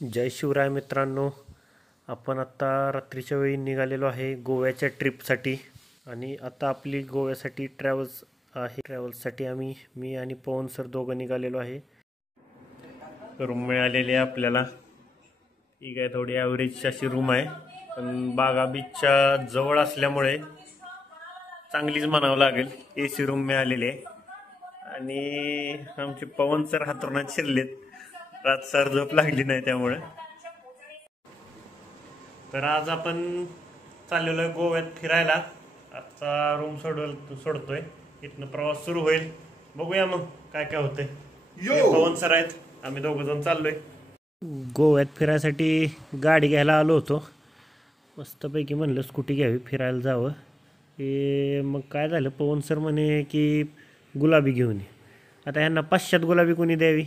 जय शिवराय मित्रांनो. आपण आता रात्रीच्या वेळी निघालेलो आहे गोव्याच्या ट्रिपसाठी. आणि आता आपली गोव्यासाठी ट्रॅव्हल्स आहे. ट्रॅव्हल्ससाठी मी आणि पवन सर दोघं निघालेलो आहे. रूम मिळालेली आहे आपल्याला. ठीक आहे, थोडी ॲव्हरेज अशी रूम आहे, पण बागा बीचच्या जवळ असल्यामुळे चांगलीच म्हणावं लागेल. AC रूम मिळालेली आहे. आणि आमचे पवन सर हातरुणात शिरलेत. रातसार झोप लागली नाही त्यामुळे. तर आज आपण चाललेलो आहे गोव्यात फिरायला. आता रूम सोडतोय, इथनं प्रवास सुरू होईल. बघूया मग काय काय होतंय. पवन सर आहेत, आम्ही दोघं जण चाललोय गोव्यात फिरायसाठी. गाडी घ्यायला आलो होतो, मस्तपैकी म्हणलं स्कूटी घ्यावी, फिरायला जावं. हे मग काय झालं, पवन सर म्हणे की गुलाबी घेऊन ये. आता ह्यांना 500 गुलाबी कोणी द्यावी,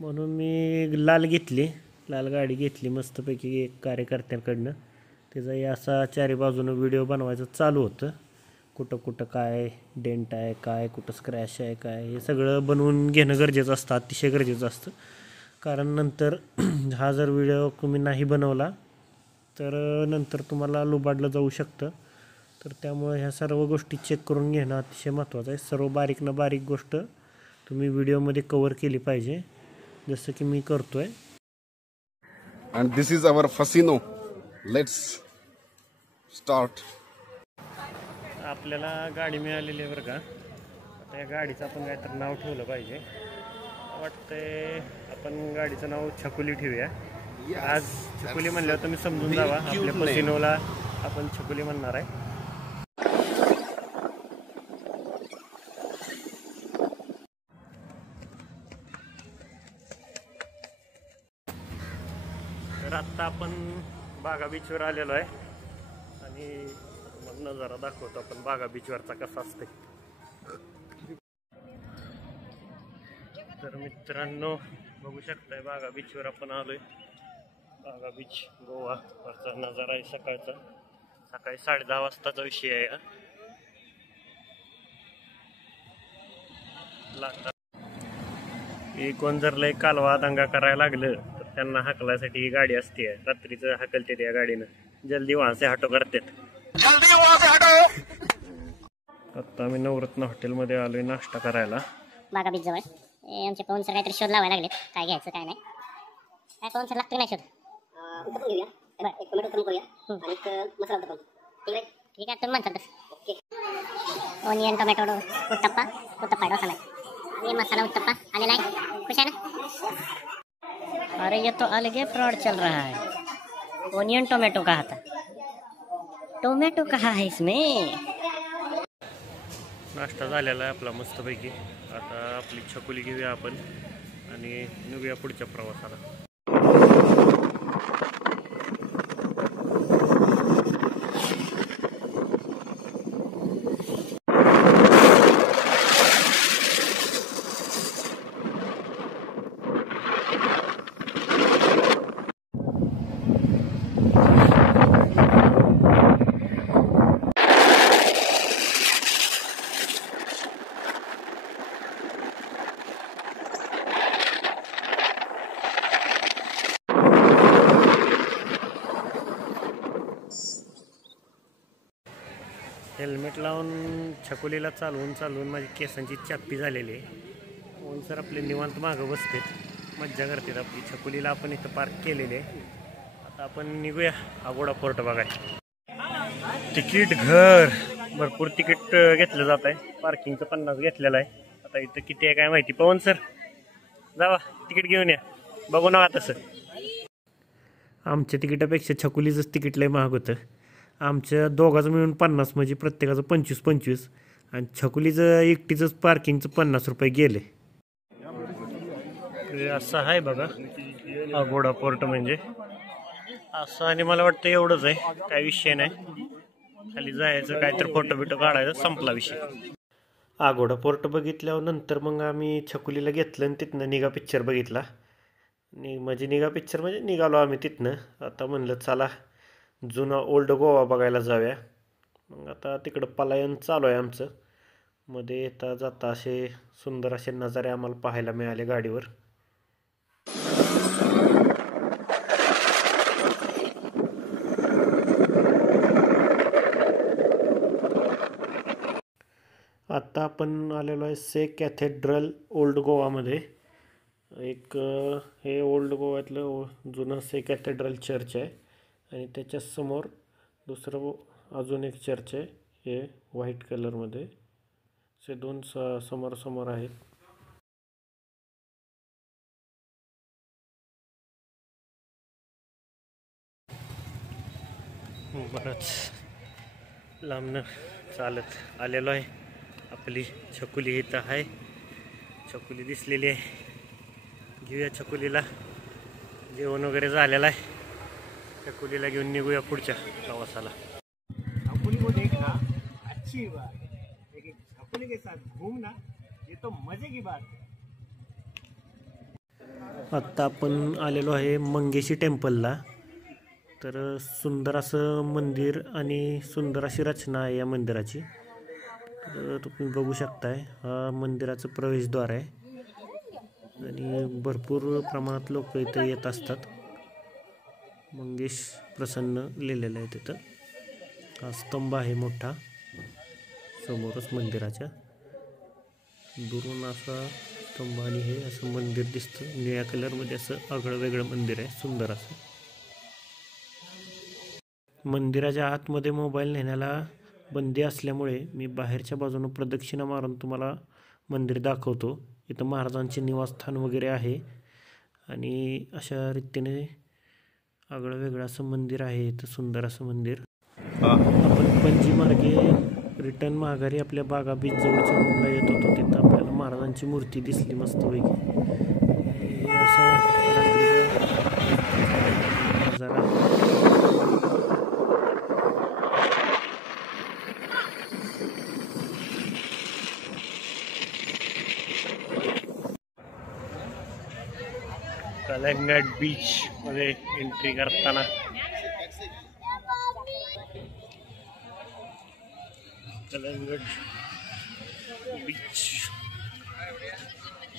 म्हणून मी लाल घेतली. लाल गाडी घेतली मस्तपैकी एक कार्यकर्त्यांकडनं. त्याचाही असा चारी बाजूनं व्हिडिओ बनवायचं चालू होतं. कुठं कुठं काय डेंट आहे, काय कुठं स्क्रॅच आहे, काय हे सगळं बनवून घेणं गरजेचं असतं, अतिशय गरजेचं असतं. कारण नंतर हा जर व्हिडिओ तुम्ही नाही बनवला तर नंतर तुम्हाला लुबाडलं जाऊ शकतं. तर त्यामुळे ह्या सर्व गोष्टी चेक करून घेणं अतिशय महत्त्वाचं आहे. सर्व बारीक बारीक गोष्ट तुम्ही व्हिडिओमध्ये कवर केली पाहिजे, जसं की मी करतोय. And this is our Fasino. Let's start. आपल्याला गाडी मिळालेली आहे बरं का. आता या गाडीचं आपण काहीतरी नाव ठेवलं पाहिजे. वाटतंय आपण गाडीचं नाव छकुली ठेवूया. आज छकुली म्हणल्यावर तुम्ही समजून जावा, आपल्या फसिनोला आपण छकुली म्हणणार आहे. तर आत्ता आपण बागा बीचवर आलेलो आहे आणि तुम्हाला नजारा दाखवतो आपण बागा बीचवरचा कसा असते. तर मित्रांनो बघू शकताय, बागा बीचवर आपण आलोय. बागा बीच गोवा वरचा नजारा आहे सकाळचा. सकाळी 10:30 वाजताचा विषय आहे. कोण जर लय कालवा दंगा करायला लागलं तर त्यांना हाकलासाठी ही गाडी असते. रात्रीचं हाकलते त्या गाडीनं. जल्दी वहां से हटो करतात. आता आम्ही नवरत्न हॉटेलमध्ये आलोय नाश्ता करायला. बागा बीच जवळ आमचे पवन सर काहीतरी शोध लावायला लागले, काय घ्यायचं काय नाही. काय पवन सर लागतो नाही शोध. उत्तपम घेऊया, एक टोमॅटो कमी करूया आणि एक मसाला उत्तपम. ठीक आहे, ठीक आहे, तुम्ही म्हणता तसं. Okay. Onion tomato uttappa dosa नाही आणि मसाला उत्तप्पा आलेला आहे. खुश आहे ना? अरे ये तो अलग ही फ्रॉड चल रहा है. ओनियन टोमॅटो कहा था, टोमॅटो कहा है इसमें. नाश्ता झालेला आहे आपला मस्तपैकी. आता आपली छकुली घेऊया आपण आणि निघूया पुढच्या प्रवासाला. हेल्मेट लावून छकुलीला चालवून माझी केसांची चाप्पी झालेली आहे. म्हणून सर आपले निवांत मागं बसते, मज्जा करतात आपली. छकुलीला आपण इथं पार्क केलेले आहे. आता आपण निघूया आगोडा फोर्ट बघायला. तिकीट घर भरपूर तिकीट घेतलं जात आहे. पार्किंगचं 50 घेतलेलं आहे. आता इथं किती आहे काय माहिती. पवन सर जावा तिकीट घेऊन या, बघू नका तसं. आमच्या तिकिटापेक्षा छकुलीचंच तिकीट लय महाग होतं. आमच्या दोघांचं मिळून 50, म्हणजे प्रत्येकाचं 25 आणि छकुलीचं एकटीचंच पार्किंगचं 50 रुपये गेले. असं आहे बघा आगोडा पोर्ट म्हणजे असं. आणि मला वाटतं एवढंच आहे, काय विषय नाही. खाली जायचं, काहीतरी फोटो बिटो काढायचं, संपला विषय. आगोडा पोर्ट बघितल्यावर नंतर मग आम्ही छकुलीला घेतलं आणि तिथनं निघा पिक्चर बघितला. निघा पिक्चर म्हणजे निघालो आम्ही तिथनं. आता म्हणलं चला जुना ओल्ड गोवा बघायला जाऊया. मग आता तिकडं पलायन चालू आहे आमचं. मध्ये येता जाता असे सुंदर असे नजारे आम्हाला पाहायला मिळाले गाडीवर. आपण आलेलो आहे से कॅथेड्रल ओल्ड गोवामध्ये. एक हे ओल्ड गोव्यातलं जुनं से कॅथेड्रल चर्च आहे आणि त्याच्या समोर दुसरं अजून एक चर्च आहे, हे व्हाईट कलरमध्ये. असे दोन समोर समोर आहेत. बरंच लांबनं चालत आलेलो आहे. आपली छकुली इथं आहे. छकुली दिसलेली आहे. घेऊया छकुलीला. जेवण वगैरे झालेलं आहे. छकुलीला घेऊन निघूया पुढच्या प्रवासाला. छकुली को देखना अच्छी बात है, लेकिन छकुली के साथ घूमना ये तो मजे की बात है. आत्ता आपण आलेलो आहे मंगेशी टेम्पलला. तर सुंदर असं मंदिर आणि सुंदर अशी रचना आहे या मंदिराची. तर तुम्ही बघू शकताय, हा मंदिराचं प्रवेशद्वार आहे आणि भरपूर प्रमाणात लोक इथं येत असतात. मंगेश प्रसन्न लिहिलेलं आहे तिथं. हा स्तंभ आहे मोठा समोरच मंदिराच्या. दुरून असा स्तंभ आणि हे असं मंदिर दिसतं. निळ्या कलरमध्ये असं आगळं वेगळं मंदिर आहे, सुंदर असं. मंदिराच्या आतमध्ये मोबाईल नेण्याला बंदी असल्यामुळे मी बाहेरच्या बाजूनं प्रदक्षिणा मारून तुम्हाला मंदिर दाखवतो. इथं महाराजांचे निवासस्थान वगैरे आहे आणि अशा रीतीने आगळं वेगळं असं मंदिर आहे. इथं सुंदर असं मंदिर. आपण पणजी मार्गे रिटर्न माघारी आपल्या बागा बीच जवळच्या रूमला येत होतो. तिथं आपल्याला महाराजांची मूर्ती दिसली मस्तपैकी. हे असं रात्रीचा नजारा. कलंगट बीच मध्ये एंट्री करताना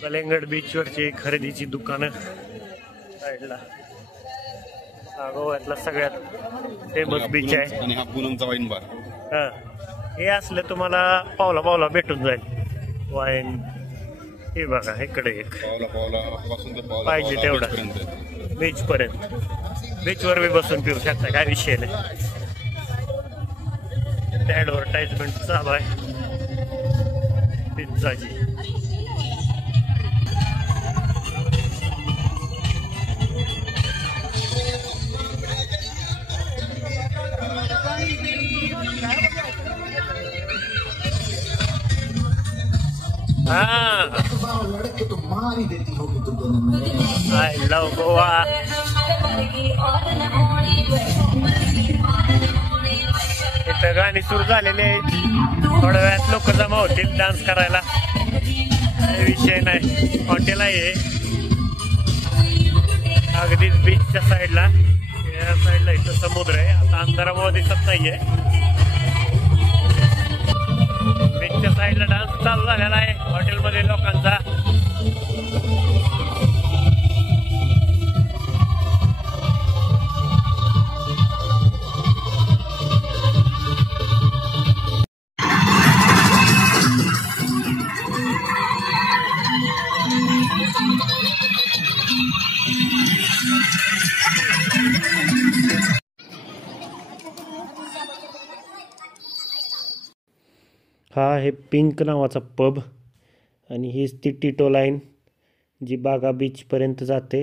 कलंगट बीचवरची खरेदीची दुकानं साईडला. हा गोव्यातला सगळ्यात फेमस बीच आहे. आणि हा पूनमचा वाईन बार. हा, हे असलं तुम्हाला पावला पावला भेटून जाईल वाईन. हे बघा इकडे एक पाहिजे तेवढा बीच पर्यंत. बीचवर बी बसून पिऊ शकता, काय विषय नाही. ऍडव्हर्टाइजमेंट चालू आहे पिझ्झाची. I love Goa. इथं गाणी सुरू झालेली आहेत. थोड्या वेळात लोक जमा होतील डान्स करायला. काही विषय नाही. हॉटेल आहे अगदीच बीचच्या साईडला. या साईडला इथं समुद्र आहे. आता अंधारामुळे दिसत नाहीये. बीचच्या साईडला डान्स चालू झालेला आहे हॉटेलमध्ये लोकांचा. हा आहे पिंक नावाचा पब आणि हीच ती टिटो लाईन जी बागा बीचपर्यंत जाते.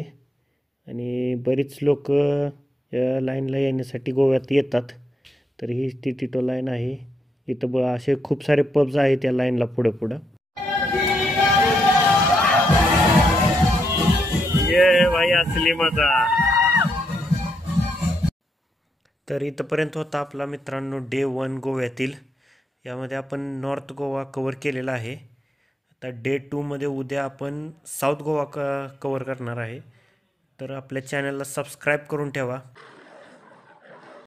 आणि बरीच लोक या लाईनला येण्यासाठी गोव्यात येतात. तर ही ती टिटो लाईन आहे. इथं असे खूप सारे पब्स आहेत या लाईनला पुढं पुढं. ये भाई असली मजा. तर इथंपर्यंत होता आपला मित्रांनो डे 1 गोव्यातील. यामध्ये आपण नॉर्थ गोवा कवर केलेला आहे. आता डे 2 मध्ये उद्या आपण साऊथ गोवा कवर करणार आहे. तर आपल्या चॅनलला सबस्क्राईब करून ठेवा.